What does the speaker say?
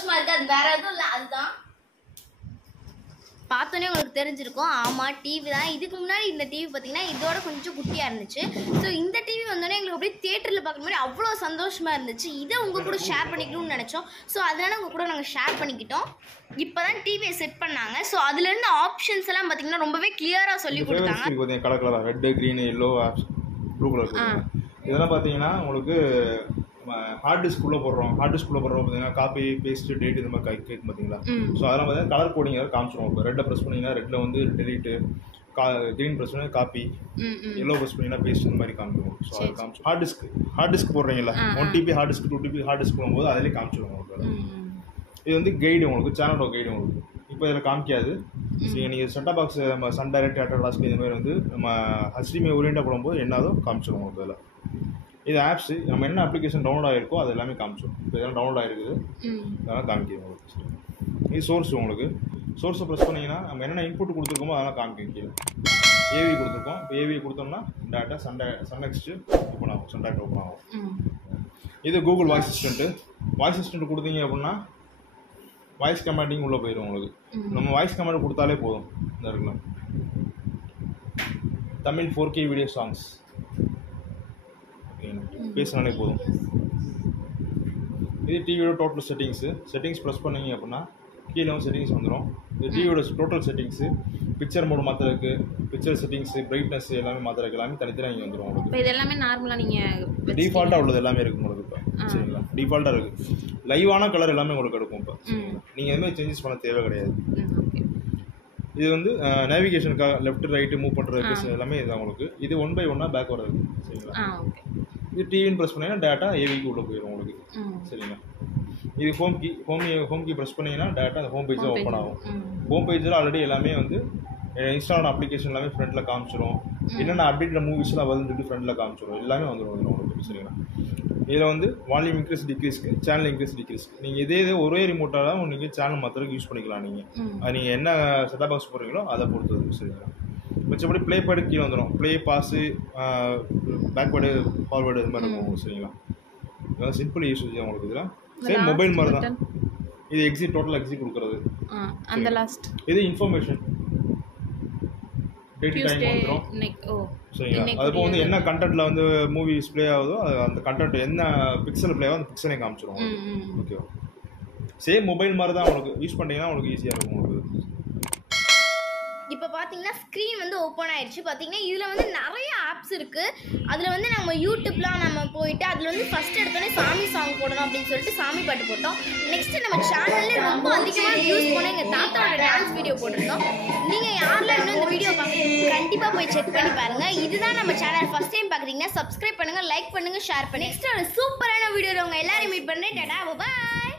சந்தோஷமா இருக்கு. அது வேற எதுவும் இல்லை, அதுதான். பார்த்தோன்னே உங்களுக்கு தெரிஞ்சிருக்கும். ஆமாம், டிவி தான். இதுக்கு முன்னாடி இந்த டிவி பார்த்தீங்கன்னா இதோட கொஞ்சம் குட்டியாக இருந்துச்சு. ஸோ இந்த டிவி வந்தோடனே எங்களுக்கு அப்படியே தியேட்டரில் பார்க்குற மாதிரி அவ்வளோ சந்தோஷமாக இருந்துச்சு. இதை உங்கள் கூட ஷேர் பண்ணிக்கணும்னு நினச்சோம். ஸோ அதனால உங்கள் கூட நாங்கள் ஷேர் பண்ணிக்கிட்டோம். இப்போ தான் டிவியை செட் பண்ணாங்க. ஸோ அதுலேருந்து ஆப்ஷன்ஸ் எல்லாம் பார்த்தீங்கன்னா ரொம்பவே கிளியராக சொல்லி கொடுத்தாங்க. Colour colour red, green, yellow, blue colour. இதெல்லாம் பார்த்தீங்கன்னா உங்களுக்கு ஹார்ட் டிஸ்க் உள்ள போடுறோம். ஹார்ட் டிஸ்க் உள்ள போடுறோம் பார்த்தீங்கன்னா காப்பி, பேஸ்ட், டேட் இந்த மாதிரி கேட்கும் பார்த்தீங்களா. ஸோ அதெல்லாம் பார்த்தீங்கன்னா கலர் கோடிங் ஏதாவது காமிச்சிடும். இப்போ ரெட்டை ப்ரெஸ் பண்ணிங்கன்னா ரெட்டில் வந்து டெலிட்டு, க்ரீன் ப்ரெஸ் பண்ணி காப்பி, எல்லோ ப்ரெஸ் பண்ணிங்கன்னா பேஸ்ட் இந்த மாதிரி காமிச்சிடும். ஸோ அது காமிச்சிடும். ஹார்ட் டிஸ்க் போடுறீங்களா, 1 TB hard disk, 2 TB hard disk போகும்போது அதிலே காமிச்சிடும் உங்களுக்கு. இது வந்து கைடு உங்களுக்கு, சேனலோட கைடு உங்களுக்கு. இப்போ இதில் காமிக்காது. சரி, நீங்கள் செட்டா பாக்ஸ் நம்ம சன் டைரக்ட், டாடா டாஸ்க் இந்த மாதிரி வந்து நம்ம HDMI ஓரியண்டாக போடும்போது என்னதோ காமிச்சிடும் உங்களுக்கு. அதில் இது ஆப்ஸ் நம்ம என்ன அப்ளிகேஷன் டவுன்லோட் ஆகிருக்கோ அது எல்லாமே காமிச்சிடும். இப்போ இதெல்லாம் டவுன்லோட் ஆகிருக்குது, அதெல்லாம் காமிக்கிது உங்களுக்கு. இது சோர்ஸ் உங்களுக்கு. சோர்ஸை ப்ரெஸ் பண்ணிங்கன்னா நம்ம என்னென்ன இன்புட் கொடுத்துருக்கோமோ அதெல்லாம் காமிக்கும். கீழே ஏவி கொடுத்துருக்கோம். இப்போ ஏவி கொடுத்தோம்னா டேட்டா சன் நெக்ஸ்ட்டு ஓப்பன் ஆகும், சன் டேட்டா ஓப்பன் ஆகும். இது Google voice assistant. Voice assistant கொடுத்தீங்க அப்படின்னா வாய்ஸ் கமாண்டிங் உள்ளே போயிடும் உங்களுக்கு. நம்ம வாய்ஸ் கமாண்ட் கொடுத்தாலே போதும். இந்த இருக்கலாம் தமிழ் 4K வீடியோ சாங்ஸ் பேசினாலே போதும். இது டிவியோட டோட்டல் செட்டிங்ஸ் ப்ரெஸ் பண்ணிங்க அப்படின்னா கீழே வந்து செட்டிங்ஸ் வந்துடும். இது டிவியோட டோட்டல் செட்டிங்ஸு, பிக்சர் மோடு மாற்றுறதுக்கு, பிக்சர் செட்டிங்ஸு, பிரைட்னஸ் எல்லாமே மாற்றுறதுக்கு எல்லாமே தனித்தனியாக இங்கே வந்துடும் உங்களுக்கு. இது எல்லாமே நார்மலாக நீங்கள் டிஃபால்ட்டாக உள்ளது எல்லாமே இருக்குது உங்களுக்கு. இப்போ சரிங்களா, டிஃபால்ட்டாக இருக்குது. லைவான கலர் எல்லாமே உங்களுக்கு எடுக்கும். இப்போ நீங்கள் எதுவுமே சேஞ்சஸ் பண்ண தேவை கிடையாது. இது வந்து நேவிகேஷனுக்காக லெஃப்ட் ரைட்டு மூவ் பண்ணுறதுக்கு எல்லாமே இதுதான் உங்களுக்கு. இது 1 by 1 பேக் வர்றது. சரிங்களா, இது டிவின்னு ப்ரெஸ் பண்ணிங்கன்னா டேட்டா ஏவிக்கு உள்ளே போயிடும் உங்களுக்கு. சரிங்களா, இது ஹோம் கீ ப்ரெஸ் பண்ணிங்கன்னா டேட்டா அந்த ஹோம் பேஜ் ஓப்பன் ஆகும். ஹோம் பேஜில் ஆல்ரெடி எல்லாமே வந்து இன்ஸ்டால் அப்ளிகேஷன் எல்லாமே ஃப்ரண்ட்டில் காமிச்சிடும். என்னென்ன அப்டேட் மூவிஸ்லாம் வந்துட்டு ஃப்ரண்ட்டில் காமிச்சிடும். எல்லாமே வந்துடும் உங்களுக்கு. சரிங்களா, இதில் வந்து வால்யூம் இன்க்ரீஸ் டிக்ரீஸ்க்கு, சேனல் இன்க்ரீஸ் டிக்ரீஸ்க்கு நீங்கள் இதே ஒரே ரிமோட்டாக தான் நீங்கள் சேனல் மாற்றுறதுக்கு யூஸ் பண்ணிக்கலாம். நீங்கள் என்ன செட்டா பாக்ஸ் போடுறீங்களோ அதை பொறுத்தது. சரிங்களா, மிச்சப்படி ப்ளே பேடு கீழே வந்துடும். ப்ளே, பாஸு, பேக்வேர்டு, ஃபார்வேர்டு இது மாதிரி இருக்கும். சரிங்களா, இதெல்லாம் சிம்பிள் யூஸேஜ் உங்களுக்கு. இதில் சேம் மொபைல் மாதிரி தான். இது டோட்டல் எக்ஸிட் கொடுக்குறது. அந்த லாஸ்ட் இது இன்ஃபர்மேஷன் டேட் டைம் வந்துடும். சரிங்களா, அதுப்போ வந்து என்ன கண்டென்ட்டில் வந்து மூவிஸ் ப்ளே ஆகுதோ அந்த கண்டென்ட் என்ன பிக்சல் ப்ளே ஆகுதோ அந்த பிக்சலே காமிச்சிடும். ஓகேவா, சேம் மொபைல் மாதிரி தான் உங்களுக்கு. யூஸ் பண்ணிங்கன்னா உங்களுக்கு ஈஸியாக இருக்கும் உங்களுக்கு. இப்போ பார்த்தீங்கன்னா ஸ்க்ரீன் வந்து ஓப்பன் ஆயிடுச்சு. பார்த்தீங்கன்னா இதில் வந்து நிறைய ஆப்ஸ் இருக்குது. அதில் வந்து நம்ம யூடியூப்லாம் நம்ம போயிட்டு அதில் வந்து ஃபஸ்ட் எடுத்தோடனே சாமி சாங் போடணும் அப்படின்னு சொல்லிட்டு சாமி பாட்டு போட்டோம். நெக்ஸ்ட்டு நம்ம சேனல்லே ரொம்ப அதிகமாக யூஸ் பண்ண எங்கள் தாத்தாவோட டான்ஸ் வீடியோ போட்டிருந்தோம். நீங்கள் யாரெல்லாம் இன்னும் இந்த வீடியோ பார்க்க கண்டிப்பாக போய் செக் பண்ணி பாருங்கள். இதுதான் நம்ம சேனல் ஃபஸ்ட் டைம் பார்க்குறீங்கன்னா சப்ஸ்கிரைப் பண்ணுங்கள், லைக் பண்ணுங்கள், ஷேர் பண்ணுங்கள். நெக்ஸ்ட் ஒரு சூப்பரான வீடியோவில் உங்கள் எல்லாரையும் மீட் பண்ணுறேன். டாடா, பாய்.